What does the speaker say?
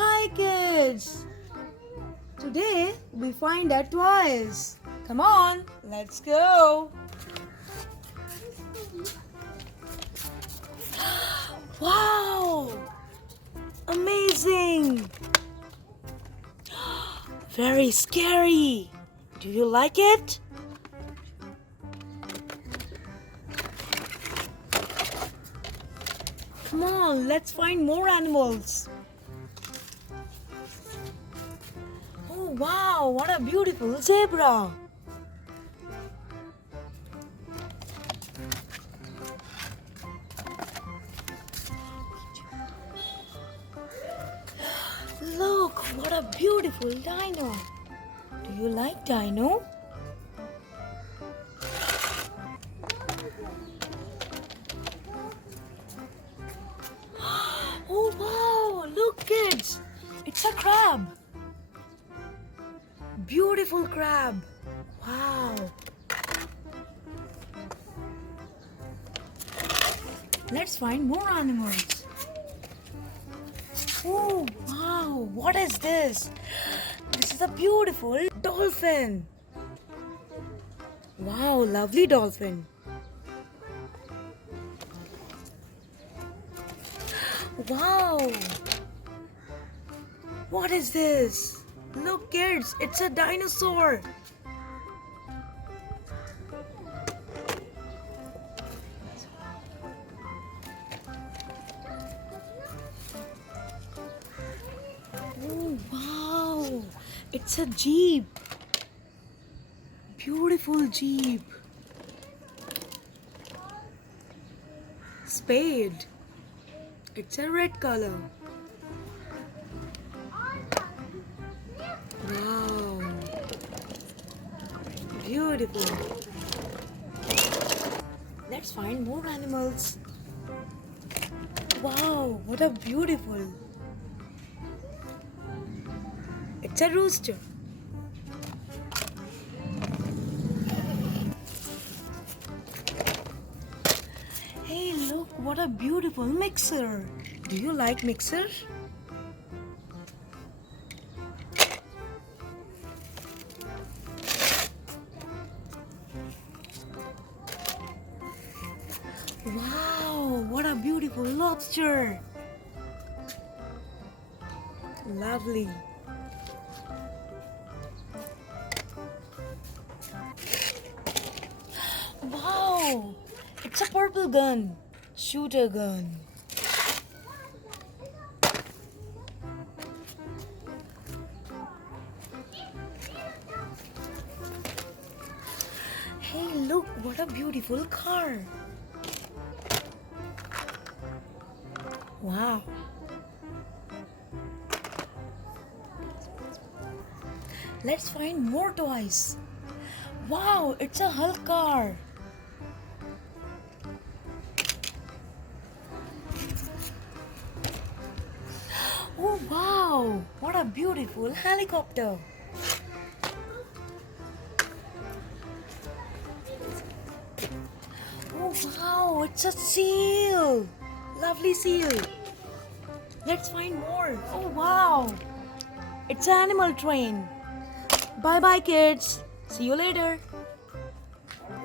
Hi kids! Today we find our toys. Come on, let's go! Wow! Amazing! Very scary! Do you like it? Come on, let's find more animals. Oh wow, what a beautiful zebra! Look, what a beautiful dino! Do you like dino? Oh wow, look kids! It's a crab! Beautiful crab! Wow! Let's find more animals. Oh wow, what is this? This is a beautiful dolphin. Wow, lovely dolphin. Wow! What is this? Look kids, it's a dinosaur. Oh wow! It's a jeep. Beautiful jeep. Spade. It's a red color. Wow. Beautiful. Let's find more animals. Wow, what a beautiful. It's a rooster. Hey, look, what a beautiful mixer. Do you like mixer? Wow, what a beautiful lobster. Lovely. Wow, it's a purple gun. Shooter gun. Hey, look, what a beautiful car. Wow. Let's find more toys. Wow, it's a Hulk car. Oh wow, what a beautiful helicopter. Oh wow, it's a seal. Lovely seal. Let's find more. Oh wow, it's an animal train. Bye bye kids. See you later.